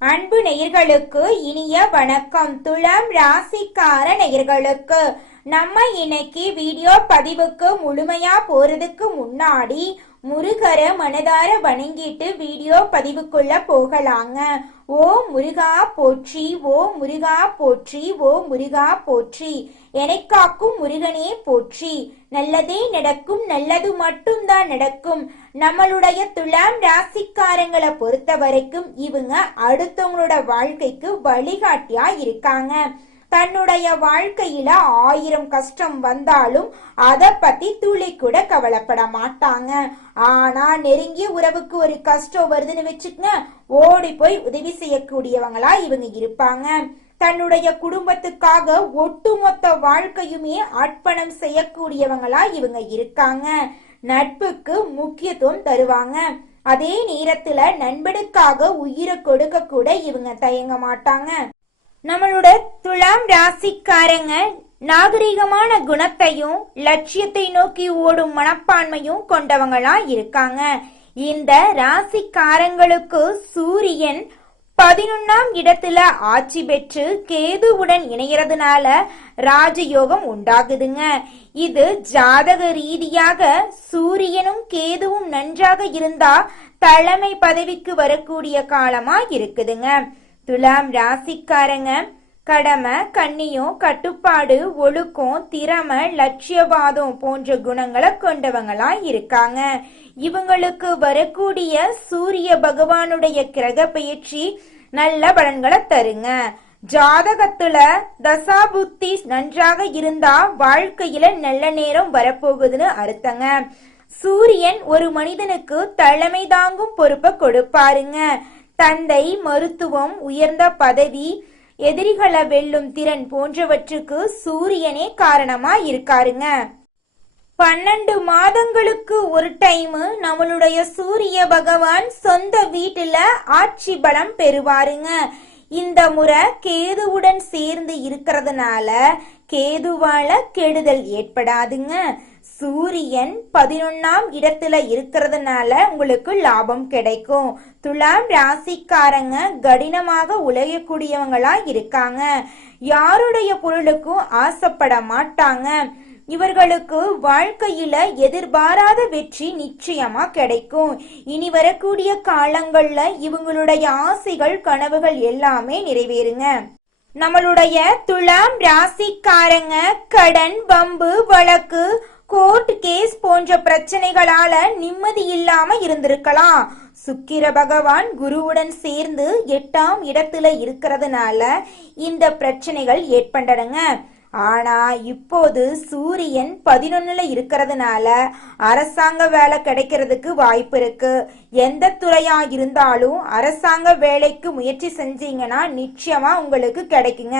அன்பு நேயர்களுக்கு இனிய வணக்கம். துலாம் ராசிக்கார நேயர்களுக்கு நம்ம இன்னைக்கு வீடியோ பதிவுக்கு முழுமையா போறதுக்கு முன்னாடி முருகரை மனதார வணங்கிட்டு வீடியோ பதிவுக்குள்ள போகலாங்க. ஓ முருகா போற்றி, ஓ முருகா போற்றி, ஓ முருகா போற்றி, எனக்காக்கும் முருகனே போற்றி. நல்லதே நடக்கும், நல்லது மட்டும்தான் நடக்கும். நம்மளுடைய துலாம் ராசிக்காரங்களை பொறுத்த வரைக்கும் இவங்க அடுத்தவங்களோட வாழ்க்கைக்கு வழிகாட்டியா இருக்காங்க. தன்னுடைய வாழ்க்கையில 1000 கஷ்டம் வந்தாலும் அதை பத்தி துளி கூட கவலைப்பட மாட்டாங்க. ஆனா நெருங்கிய உறவுக்கு ஒரு கஷ்டம் வருதுன்னு வச்சுக்கங்க, ஓடி போய் உதவி செய்யக்கூடியவங்களா இவங்க இருப்பாங்க. தன்னுடைய குடும்பத்துக்காக ஒட்டுமொத்த வாழ்க்கையுமே அர்ப்பணம் செய்யக்கூடியவங்களா இவங்க இருக்காங்க. நட்புக்கு முக்கியத்துவம் தருவாங்க. அதே நேரத்துல நண்பனுக்காக உயிரை கொடுக்க கூட இவங்க தயங்க மாட்டாங்க. நம்மளோட துலாம் ராசிக்காரங்க நாகரிகமான குணத்தையும் லட்சியத்தை நோக்கி ஓடும் மனப்பான்மையும் கொண்டவங்களா இருக்காங்க. இந்த ராசிக்காரங்களுக்கு சூரியன் 11ஆம் இடத்துல ஆட்சி பெற்று கேதுவுடன் இணையறதுனால ராஜயோகம் உண்டாகுதுங்க. இது ஜாதக ரீதியாக சூரியனும் கேதுவும் நன்றாக இருந்தா தலைமை பதவிக்கு வரக்கூடிய காலமா இருக்குதுங்க. துலாம் ராசிக்காரங்க கடமை, கண்ணியம், கட்டுப்பாடு, ஒழுக்கம், திறமை, லட்சியவாதம் போன்ற குணங்களை கொண்டவங்களா இருக்காங்க. இவங்களுக்கு வரக்கூடிய சூரிய பகவானுடைய கிரக பயிற்சி நல்ல பலன்களை தருங்க. ஜாதகத்துல தசாபுத்தி நன்றாக இருந்தா வாழ்க்கையில நல்ல நேரம் வரப்போகுதுன்னு அர்த்தங்க. சூரியன் ஒரு மனிதனுக்கு தலைமை தாங்கும் பொறுப்பை கொடுப்பாருங்க. தந்தை, மருத்துவம், உயர்ந்த பதவி, எதிரிகளை வெல்லும் திறன் போன்றவற்றுக்கு சூரியனே காரணமா இருக்காருங்க. 12 மாதங்களுக்கு ஒரு டைம் நம்மளுடைய சூரிய பகவான் சொந்த வீட்டுல ஆட்சி பலம் பெறுவாருங்க. இந்த முறை கேதுவுடன் சேர்ந்து இருக்கிறதுனால கேதுவால கெடுதல் ஏற்படாதுங்க. சூரியன் 11ஆம் இடத்துல இருக்கிறதுனால உங்களுக்கு லாபம் கிடைக்கும். துலாம் ராசிக்காரங்க கடினமாக உழையக்கூடியவங்களா இருக்காங்க. யாருடைய பொருளுக்கும் ஆசைப்பட மாட்டாங்க. இவர்களுக்கு வாழ்க்கையில எதிர்பாராத வெற்றி நிச்சயமா கிடைக்கும். இனி வரக்கூடிய காலங்கள்ல இவங்களுடைய ஆசைகள், கனவுகள் எல்லாமே நிறைவேறுங்க. நம்மளுடைய துலாம் ராசிக்காரங்க கடன், வம்பு, வழக்கு, கோர்ட் கேஸ் போன்ற பிரச்சனைகளால நிம்மதி இல்லாம இருந்திருக்கலாம். சுக்கிர பகவான் குருவுடன் சேர்ந்து 8ஆம் இடத்துல இருக்கிறதுனால இந்த பிரச்சனைகள் ஏற்பட்டனங்க. ஆனா இப்போது சூரியன் 11ல இருக்கிறதுனால அரசாங்க வேலை கிடைக்கிறதுக்கு வாய்ப்பு இருக்கு. எந்த துறையா இருந்தாலும் அரசாங்க வேலைக்கு முயற்சி செஞ்சீங்கன்னா நிச்சயமா உங்களுக்கு கிடைக்குங்க.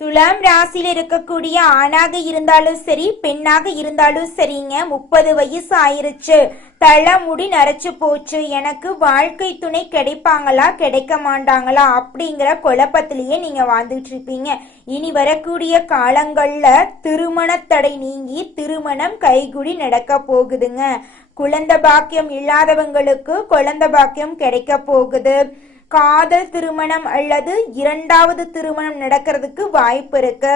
துலாம் ராசியில இருக்கக்கூடிய ஆணாக இருந்தாலும் சரி, பெண்ணாக இருந்தாலும் சரிங்க, 30 வயசு ஆயிருச்சு, தலைமுடி நரைச்சு போச்சு, எனக்கு வாழ்க்கை துணை கிடைப்பாங்களா கிடைக்க மாட்டாங்களா அப்படிங்கிற குழப்பத்திலேயே நீங்க வாழ்ந்துட்டு இருப்பீங்க. இனி வரக்கூடிய காலங்கள்ல திருமண தடை நீங்கி திருமணம் கைகூடி நடக்க போகுதுங்க. குழந்தை பாக்கியம் இல்லாதவங்களுக்கு குழந்தை பாக்கியம் கிடைக்க போகுது. காதல் திருமணம் அல்லது 2வது திருமணம் நடக்கிறதுக்கு வாய்ப்பு இருக்கு.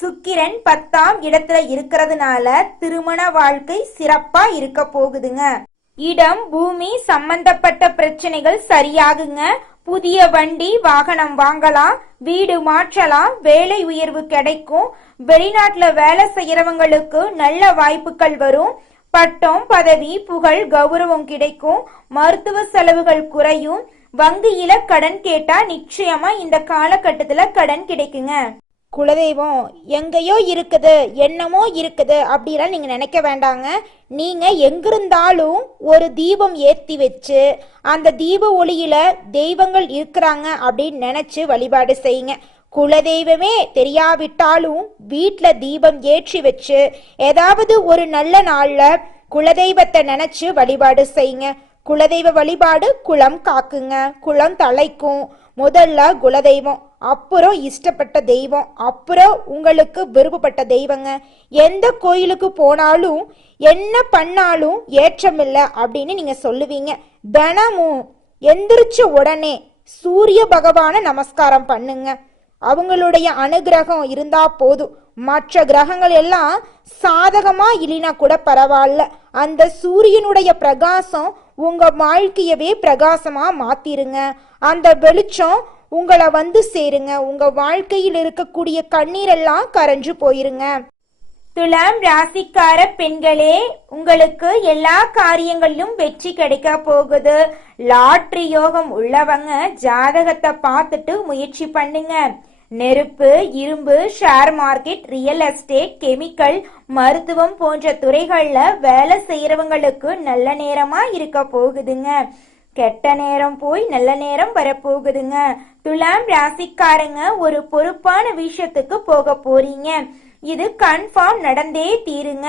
சுக்கிரன் 10ஆம் இடத்துல இருக்கிறதுனால திருமண வாழ்க்கை சிறப்பா இருக்க போகுதுங்க. இடம், பூமி சம்பந்தப்பட்ட பிரச்சனைகள் சரியாகுங்க. புதிய வண்டி, வாகனம் வாங்கலாம், வீடு மாற்றலாம், வேலை உயர்வு கிடைக்கும். வெளிநாட்டுல வேலை செய்யறவங்களுக்கு நல்ல வாய்ப்புகள் வரும். பட்டம், பதவி, புகழ், கௌரவம் கிடைக்கும். மருத்துவ செலவுகள் குறையும். வங்கியில கடன் கேட்டா நிச்சயமா இந்த காலகட்டத்துல கடன் கிடைக்குங்க. குலதெய்வம் எங்கேயோ இருக்குது, என்னமோ இருக்குது அப்படிலாம் நீங்க நினைக்க வேண்டாங்க. நீங்க எங்கிருந்தாலும் ஒரு தீபம் ஏத்தி வச்சு அந்த தீப ஒளியில தெய்வங்கள் இருக்கிறாங்க அப்படின்னு நினைச்சு வழிபாடு செய்யுங்க. குலதெய்வமே தெரியாவிட்டாலும் வீட்டுல தீபம் ஏற்றி வச்சு ஏதாவது ஒரு நல்ல நாள்ல குலதெய்வத்தை நினைச்சு வழிபாடு செய்யுங்க. குலதெய்வ வழிபாடு குலம் காக்குங்க, குலம் தலைக்கும். முதல்ல குலதெய்வம், அப்புறம் இஷ்டப்பட்ட தெய்வம், அப்புறம் உங்களுக்கு விருப்பப்பட்ட தெய்வங்க. எந்த கோயிலுக்கு போனாலும் என்ன பண்ணாலும் ஏற்றமில்லை அப்படின்னு நீங்க சொல்லுவீங்க. தினமும் எந்திரிச்ச உடனே சூரிய பகவானை நமஸ்காரம் பண்ணுங்க. அவங்களுடைய அனுகிரகம் இருந்தா போதும். மற்ற கிரகங்கள் எல்லாம் சாதகமா இல்லைனா கூட பரவாயில்ல, அந்த சூரியனுடைய பிரகாசம் உங்க வாழ்க்கையவே பிரகாசமா மாத்திருங்க. அந்த வெளிச்சம் உங்களை வந்து சேருங்க. உங்க வாழ்க்கையில் இருக்கக்கூடிய கண்ணீரெல்லாம் கரைஞ்சு போயிருங்க. துலாம் ராசிக்கார பெண்களே, உங்களுக்கு எல்லா காரியங்களிலும் வெற்றி கிடைக்க போகுது. லாட்டரி யோகம் உள்ளவங்க ஜாதகத்தை பார்த்துட்டு முயற்சி பண்ணுங்க. நெருப்பு, இரும்பு, share market, real estate, chemical, மருத்துவம் போன்ற துறைகள்ல வேலை செய்யறவங்களுக்கு நல்ல நேரமா இருக்க போகுதுங்க. கெட்ட நேரம் போய் நல்ல நேரம் வரப்போகுதுங்க. துலாம் ராசிக்காரங்க ஒரு பொறுப்பான விஷயத்துக்கு போக போறீங்க. இது கன்ஃபார்ம் நடந்தே தீருங்க.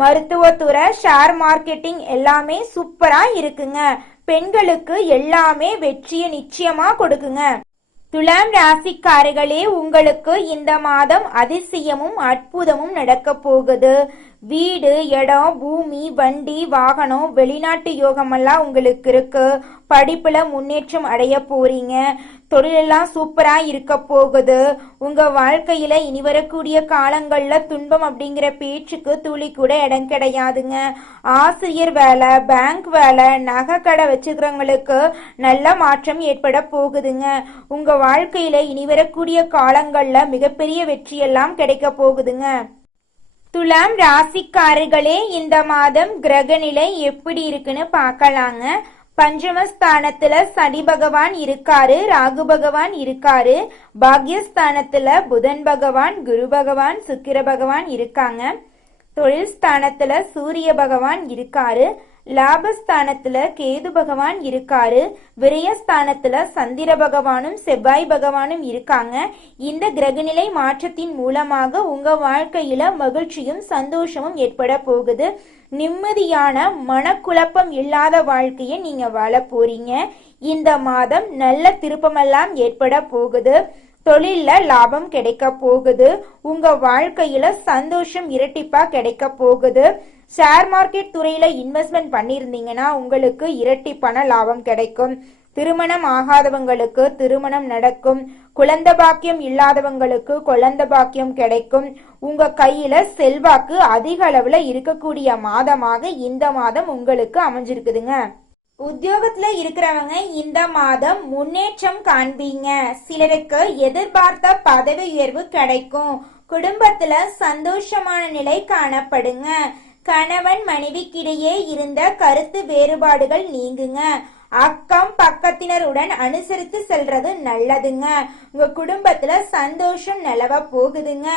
மருத்துவத்துறை, ஷேர் மார்க்கெட்டிங் எல்லாமே சூப்பரா இருக்குங்க. பெண்களுக்கு எல்லாமே வெற்றியை நிச்சயமா கொடுக்குங்க. துலாம் ராசிக்காரர்களே, உங்களுக்கு இந்த மாதம் அதிசயமும் அற்புதமும் நடக்க போகுது. வீடு, இடம், பூமி, வண்டி, வாகனம், வெளிநாட்டு யோகமெல்லாம் உங்களுக்கு இருக்கு. படிப்புல முன்னேற்றம் அடைய போறீங்க. தொழிலெல்லாம் சூப்பரா இருக்க போகுது. உங்க வாழ்க்கையில இனி வரக்கூடிய காலங்கள்ல துன்பம் அப்படிங்கிற பேச்சுக்கு துளி கூட இடம் கிடையாதுங்க. ஆசிரியர் வேலை, பேங்க் வேலை, நகை கடை வச்சுக்கிறவங்களுக்கு நல்ல மாற்றம் ஏற்பட போகுதுங்க. உங்க வாழ்க்கையில இனி வரக்கூடிய காலங்கள்ல மிகப்பெரிய வெற்றியெல்லாம் கிடைக்க போகுதுங்க. துலாம் ராசிக்காரர்களே, இந்த மாதம் கிரகநிலை எப்படி இருக்குன்னு பார்க்கலாங்க. பஞ்சமஸ்தானத்துல சனி பகவான் இருக்காரு, ராகு பகவான் இருக்காரு. பாக்யஸ்தானத்துல புதன் பகவான், குரு பகவான், சுக்கிர பகவான் இருக்காங்க. தொழில் ஸ்தானத்துல சூரிய பகவான் இருக்காரு. லாபஸ்தானத்துல கேது பகவான் இருக்காரு. விரயஸ்தானத்துல சந்திர பகவானும் செவ்வாய் பகவானும் இருக்காங்க. இந்த கிரகநிலை மாற்றத்தின் மூலமாக உங்க வாழ்க்கையில மகிழ்ச்சியும் சந்தோஷமும் ஏற்பட போகுது. நிம்மதியான மனக்குழப்பம் இல்லாத வாழ்க்கையை நீங்க வாழ போறீங்க. இந்த மாதம் நல்ல திருப்பமெல்லாம் ஏற்பட போகுது. தொழில்ல லாபம் கிடைக்க போகுது. உங்க வாழ்க்கையில சந்தோஷம் இரட்டிப்பா கிடைக்க போகுது. ஷேர் மார்க்கெட் துறையில இன்வெஸ்ட்மெண்ட் பண்ணியிருந்தீங்கன்னா உங்களுக்கு இரட்டி பண லாபம் கிடைக்கும். திருமணம் ஆகாதவங்களுக்கு திருமணம் நடக்கும். குழந்தை பாக்கியம் இல்லாதவங்களுக்கு குழந்தை பாக்கியம் கிடைக்கும். உங்க கையில செல்வாக்கு அதிக அளவுல இருக்கக்கூடிய மாதமாக இந்த மாதம் உங்களுக்கு அமைஞ்சிருக்குதுங்க. உத்தியோகத்துல இருக்கிறவங்க இந்த மாதம் முன்னேற்றம் காண்பீங்க. சிலருக்கு எதிர்பார்த்த பதவி உயர்வு கிடைக்கும். குடும்பத்துல சந்தோஷமான நிலை காணப்படுங்க. கணவன் மனைவிக்கிடையே இருந்த கருத்து வேறுபாடுகள் நீங்குங்க. அக்கம் பக்கத்தினருடன் அனுசரித்து செல்றது நல்லதுங்க. உங்க குடும்பத்துல சந்தோஷம் நிலவ போகுதுங்க.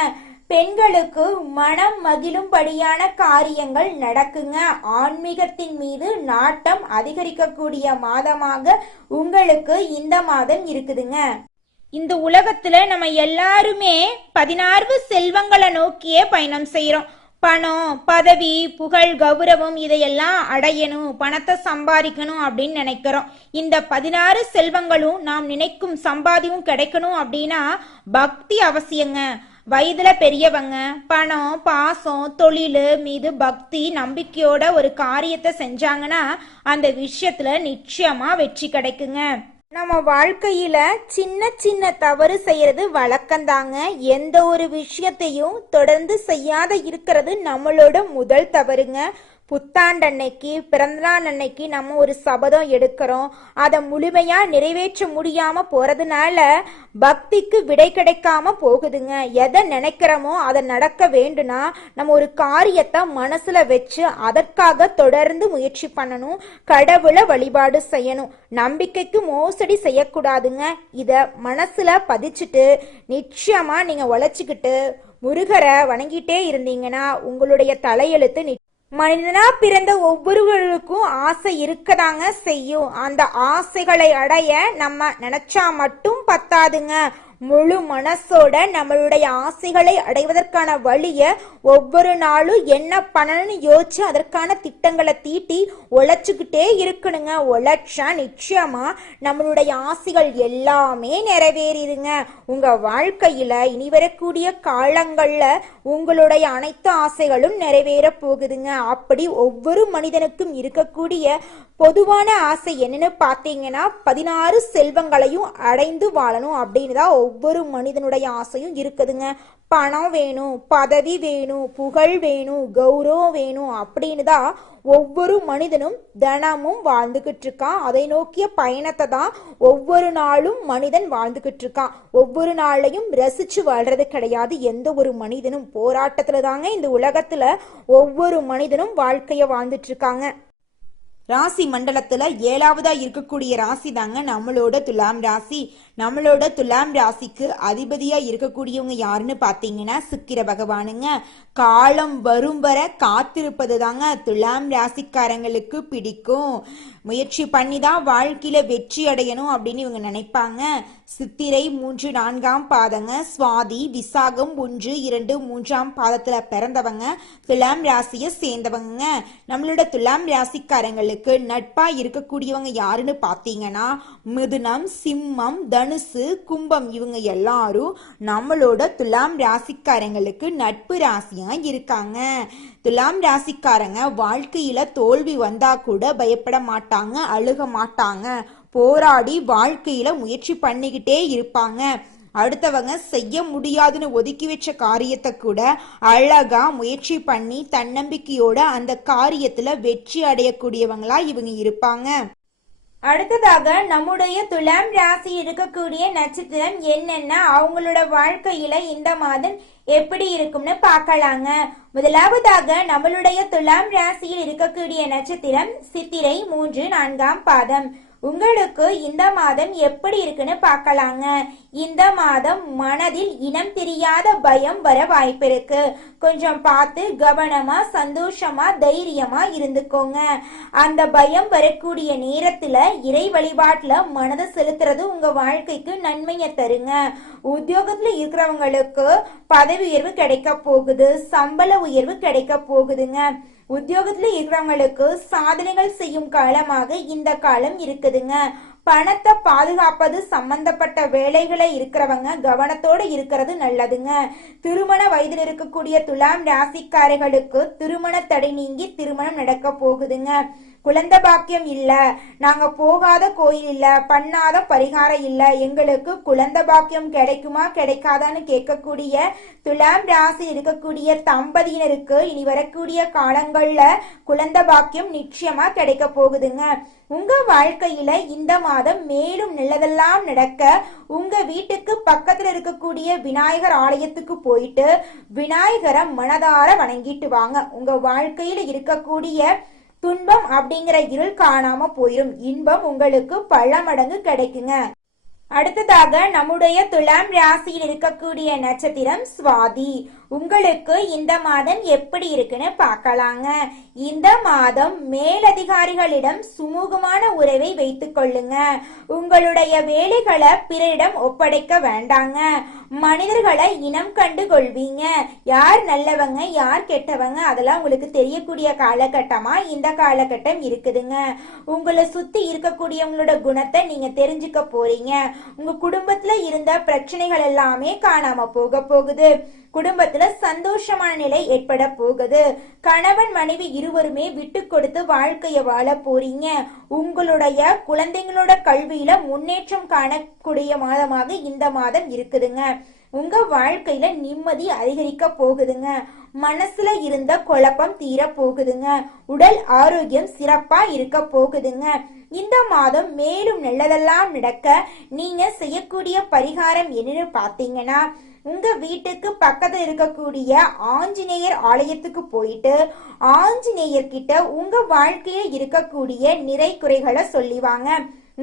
பெண்களுக்கு மனம் மகிழும்படியான காரியங்கள் நடக்குங்க. ஆன்மீகத்தின் மீது நாட்டம் அதிகரிக்கக்கூடிய மாதமாக உங்களுக்கு இந்த மாதம் இருக்குதுங்க. இந்த உலகத்துல நம்ம எல்லாருமே 16 செல்வங்களை நோக்கியே பயணம் செய்யறோம். பணம், பதவி, புகழ், கௌரவம் இதையெல்லாம் அடையணும், பணத்தை சம்பாதிக்கணும் அப்படின்னு நினைக்கிறோம். இந்த 16 செல்வங்களும் நாம் நினைக்கும் சம்பாதியும் கிடைக்கணும் அப்படின்னா பக்தி அவசியங்க. வயதுல பெரியவங்க பணம், பாசம், தொழில் மீது பக்தி நம்பிக்கையோட ஒரு காரியத்தை செஞ்சாங்கன்னா அந்த விஷயத்துல நிச்சயமா வெற்றி கிடைக்குங்க. நம்ம வாழ்க்கையில சின்ன சின்ன தவறு செய்யறது வழக்கம்தாங்க. எந்த ஒரு விஷயத்தையும் தொடர்ந்து செய்யாத இருக்கிறது நம்மளோட முதல் தவறுங்க. புத்தாண்டன்னைக்கு, பிறந்தநாள் அன்னைக்கு நம்ம ஒரு சபதம் எடுக்கிறோம். அதை முழுமையா நிறைவேற்ற முடியாம போறதுனால பக்திக்கு விடை கிடைக்காம போகுதுங்க. எதை நினைக்கிறோமோ அதை நடக்க வேண்டும்னா நம்ம ஒரு காரியத்தை மனசுல வச்சு அதற்காக தொடர்ந்து முயற்சி பண்ணணும். கடவுளை வழிபாடு செய்யணும். நம்பிக்கைக்கு மோசடி செய்யக்கூடாதுங்க. இத மனசுல பதிச்சுட்டு நிச்சயமா நீங்க உழைச்சிக்கிட்டு முருகரை வணங்கிட்டே இருந்தீங்கன்னா உங்களுடைய தலையெழுத்து மனிதனா பிறந்த ஒவ்வொருவருக்கும் ஆசை இருக்கதாங்க செய்யும். அந்த ஆசைகளை அடைய நம்ம நினைச்சா மட்டும் பத்தாதுங்க. முழு மனசோட நம்மளுடைய ஆசைகளை அடைவதற்கான வழிய ஒவ்வொரு நாளும் என்ன பண்ணணும்னு யோசிச்சு அதற்கான திட்டங்களை தீட்டி உழைச்சுக்கிட்டே இருக்கணுங்க. உழைச்சா நிச்சயமா நம்மளுடைய ஆசைகள் எல்லாமே நிறைவேறிடுங்க. உங்க வாழ்க்கையில இனி வரக்கூடிய காலங்கள்ல உங்களுடைய அனைத்து ஆசைகளும் நிறைவேற போகுதுங்க. அப்படி ஒவ்வொரு மனிதனுக்கும் இருக்கக்கூடிய பொதுவான ஆசை என்னன்னு பார்த்தீங்கன்னா 16 செல்வங்களையும் அடைந்து வாழணும் அப்படின்னு தான் ஒவ்வொரு மனிதனுடைய ஆசையும் இருக்குதுங்க. பணம் வேணும், பதவி வேணும், புகழ் வேணும், கௌரவம் வேணும் அப்படின்னு தான் ஒவ்வொரு மனிதனும் தினமும் வாழ்ந்துகிட்டு இருக்கான். அதை நோக்கிய பயணத்தை தான் ஒவ்வொரு நாளும் மனிதன் வாழ்ந்துகிட்டு இருக்கான். ஒவ்வொரு நாளையும் ரசிச்சு வாழ்றது கிடையாது. எந்த ஒரு மனிதனும் போராட்டத்துல தாங்க இந்த உலகத்துல ஒவ்வொரு மனிதனும் வாழ்க்கைய வாழ்ந்துட்டு இருக்காங்க. ராசி மண்டலத்துல 7வதா இருக்கக்கூடிய ராசி தாங்க நம்மளோட துலாம் ராசி. நம்மளோட துலாம் ராசிக்கு அதிபதியா இருக்கக்கூடியவங்க யாருன்னு பாத்தீங்கன்னா சுக்கிர பகவானுங்க. காலம் வரும் வர காத்திருப்பது தாங்க துலாம் ராசிக்காரங்களுக்கு பிடிக்கும். முயற்சி பண்ணி தான் வாழ்க்கையில வெற்றி அடையணும் அப்படின்னு இவங்க நினைப்பாங்க. சித்திரை 3, 4ஆம் பாதங்க, சுவாதி, விசாகம் 1, 2, 3ஆம் பாதத்துல பிறந்தவங்க துலாம் ராசியை சேர்ந்தவங்க. நம்மளோட துலாம் ராசிக்காரங்களுக்கு நட்பா இருக்கக்கூடியவங்க யாருன்னு பாத்தீங்கன்னா மிதுனம், சிம்மம், தனுசு, கும்பம் இவங்க எல்லாரும் நம்மளோட துலாம் ராசிக்காரங்களுக்கு நட்பு ராசியா இருக்காங்க. துலாம் ராசிக்காரங்க வாழ்க்கையில தோல்வி வந்தா கூட பயப்பட மாட்டாங்க, அழுக மாட்டாங்க. போராடி வாழ்க்கையில முயற்சி பண்ணிக்கிட்டே இருப்பாங்க. அடுத்தவங்க செய்ய முடியாதுன்னு ஒதுக்கி வச்ச காரியத்தை கூட அழகா முயற்சி பண்ணி தன்னம்பிக்கையோட அந்த காரியத்துல வெற்றி அடையக்கூடியவங்களா இவங்க இருப்பாங்க. அடுத்ததாக நம்முடைய துலாம் ராசி இருக்கக்கூடிய நட்சத்திரம் என்னென்ன, அவங்களோட வாழ்க்கையில இந்த மாதம் எப்படி இருக்கும்னு பார்க்கலாங்க. முதலாவதாக நம்மளுடைய துலாம் ராசியில் இருக்கக்கூடிய நட்சத்திரம் சித்திரை 3, 4ஆம் பாதம். உங்களுக்கு இந்த மாதம் எப்படி இருக்குன்னு பார்க்கலாங்க. இந்த மாதம் மனதில் இனம் தெரியாத பயம் வர வாய்ப்பு இருக்கு. கொஞ்சம் பார்த்து கவனமா சந்தோஷமா தைரியமா இருந்துக்கோங்க. அந்த பயம் வரக்கூடிய நேரத்துல இறை வழிபாட்டுல மனதை செலுத்துறது உங்க வாழ்க்கைக்கு நன்மையை தருங்க. உத்தியோகத்துல இருக்கிறவங்களுக்கு பதவி உயர்வு கிடைக்க போகுது, சம்பள உயர்வு கிடைக்க போகுதுங்க. உத்தியோகத்துல இருக்கிறவங்களுக்கு சாதனைகள் செய்யும் காலமாக இந்த காலம் இருக்குதுங்க. பணத்தை பாதுகாப்பது சம்பந்தப்பட்ட வேலைகளை இருக்கிறவங்க கவனத்தோட இருக்கிறது நல்லதுங்க. திருமண வயதில் இருக்கக்கூடிய துலாம் ராசிக்காரர்களுக்கு திருமண தடை நீங்கி திருமணம் நடக்க போகுதுங்க. குழந்தை பாக்கியம் இல்ல, நாங்க போகாத கோயில் இல்ல, பண்ணாத பரிகாரம் இல்ல, எங்களுக்கு குழந்தை பாக்கியம் கிடைக்குமா கிடைக்காதான்னு கேட்கக்கூடிய துலாம் ராசி இருக்கக்கூடிய தம்பதியினருக்கு இனி வரக்கூடிய காலங்கள்ல குழந்தை பாக்கியம் நிச்சயமா கிடைக்க போகுதுங்க. உங்க வாழ்க்கையில இந்த மாதம் மேலும் நல்லதெல்லாம் நடக்க உங்க வீட்டுக்கு பக்கத்துல இருக்கக்கூடிய விநாயகர் ஆலயத்துக்கு போயிட்டு விநாயகரை மனதார வணங்கிட்டு வாங்க. உங்க வாழ்க்கையில இருக்கக்கூடிய துன்பம் அப்படிங்கிற இருள் காணாம போயிடும். இன்பம் உங்களுக்கு பல மடங்கு கிடைக்குங்க. அடுத்ததாக நம்முடைய துலாம் ராசியில் இருக்கக்கூடிய நட்சத்திரம் சுவாதி. உங்களுக்கு இந்த மாதம் எப்படி இருக்குன்னு பார்க்கலாங்க. இந்த மாதம் மேலதிகாரிகளிடம் சுமூகமான உறவை வைத்துக் கொள்ளுங்க. உங்களுடைய வேலைகளை பிறரிடம் ஒப்படைக்க வேண்டாங்க. மனிதர்களை இனம் கண்டு கொள்வீங்க. யார் நல்லவங்க யார் கெட்டவங்க அதெல்லாம் உங்களுக்கு தெரியக்கூடிய காலகட்டமா இந்த காலகட்டம் இருக்குதுங்க. உங்களை சுத்தி இருக்கக்கூடியவங்களோட குணத்தை நீங்க தெரிஞ்சுக்க போறீங்க. உங்க குடும்பத்துல இருந்த பிரச்சனைகள் எல்லாமே காணாம போக போகுது. குடும்பத்துல சந்தோஷமான நிலை ஏற்பட போகுது. கணவன் மனைவி இருவருமே விட்டு கொடுத்து வாழ்க்கைய வாழ போறீங்க. உங்களுடைய குழந்தைங்களோட கல்வியில முன்னேற்றம் காணக்கூடிய மாதமாக இந்த மாதம் இருக்குதுங்க. உங்க வாழ்க்கையில நிம்மதி அதிகரிக்க போகுதுங்க. மனசுல இருந்த குழப்பம் தீர போகுதுங்க. உடல் ஆரோக்கியம் சிறப்பா இருக்க போகுதுங்க. இந்த மாதம் மேலும் நல்லதெல்லாம் நடக்க நீங்க செய்யக்கூடிய பரிகாரம் என்னன்னு பாத்தீங்கன்னா உங்க வீட்டுக்கு பக்கத்துல இருக்கக்கூடிய ஆஞ்சநேயர் ஆலயத்துக்கு போயிட்டு ஆஞ்சநேயர் கிட்ட உங்க வாழ்க்கையில இருக்கக்கூடிய நிறை குறைகளை சொல்லிவாங்க.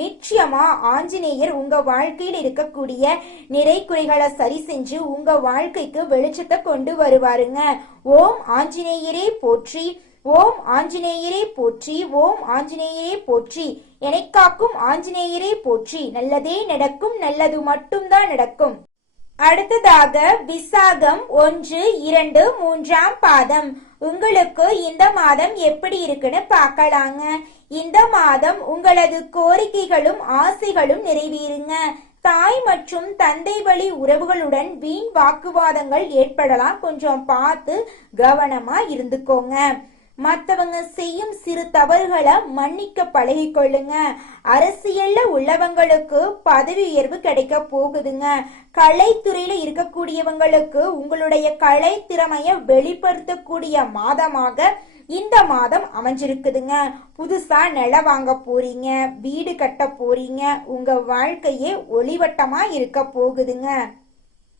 நிச்சயமா ஆஞ்சநேயர் உங்க வாழ்க்கையில் இருக்கக்கூடிய நிறை குறைகளை சரி செஞ்சு உங்க வாழ்க்கைக்கு வெளிச்சத்தை கொண்டு வருவாருங்க. ஓம் ஆஞ்சநேயரே போற்றி, ஓம் ஆஞ்சநேயரே போற்றி, ஓம் ஆஞ்சநேயரே போற்றி, எனைக் காக்கும் ஆஞ்சநேயரே போற்றி. நல்லதே நடக்கும், நல்லது மட்டும்தான் நடக்கும். அடுத்ததாக விசாகம் 1, 2, 3ஆம் பாதம். உங்களுக்கு இந்த மாதம் எப்படி இருக்குன்னு பார்க்கலாங்க. இந்த மாதம் உங்களது கோரிக்கைகளும் ஆசைகளும் நிறைவேறுங்க. தாய் மற்றும் தந்தை வழி உறவுகளுடன் வீண் வாக்குவாதங்கள் ஏற்படலாம். கொஞ்சம் பார்த்து கவனமா இருந்துக்கோங்க. மற்றவங்க செய்யும் சிறு தவறுகளை மன்னிக்க பழகிக்கொள்ளுங்க. அரசியல்ல உள்ளவங்களுக்கு பதவி உயர்வு கிடைக்க போகுதுங்க. கலைத்துறையில இருக்கக்கூடியவங்களுக்கு உங்களுடைய கலை திறமைய வெளிப்படுத்தக்கூடிய மாதமாக இந்த மாதம் அமைஞ்சிருக்குதுங்க. புதுசா நிலம் வாங்க போறீங்க, வீடு கட்ட போறீங்க. உங்க வாழ்க்கையே ஒளிவட்டமா இருக்க போகுதுங்க.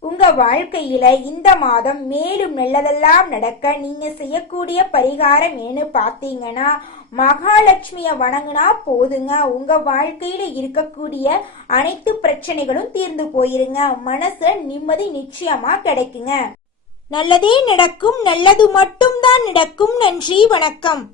உங்க வாழ்க்கையில இந்த மாதம் மேலும் நல்லதெல்லாம் நடக்க நீங்க செய்யக்கூடிய பரிகாரம் ஏன்னு பாத்தீங்கன்னா, மகாலட்சுமிய வணங்குனா போதுங்க. உங்க வாழ்க்கையில இருக்கக்கூடிய அனைத்து பிரச்சனைகளும் தீர்ந்து போயிருங்க. மனசுல நிம்மதி நிச்சயமா கிடைக்குங்க. நல்லதே நடக்கும், நல்லது மட்டும்தான் நடக்கும். நன்றி, வணக்கம்.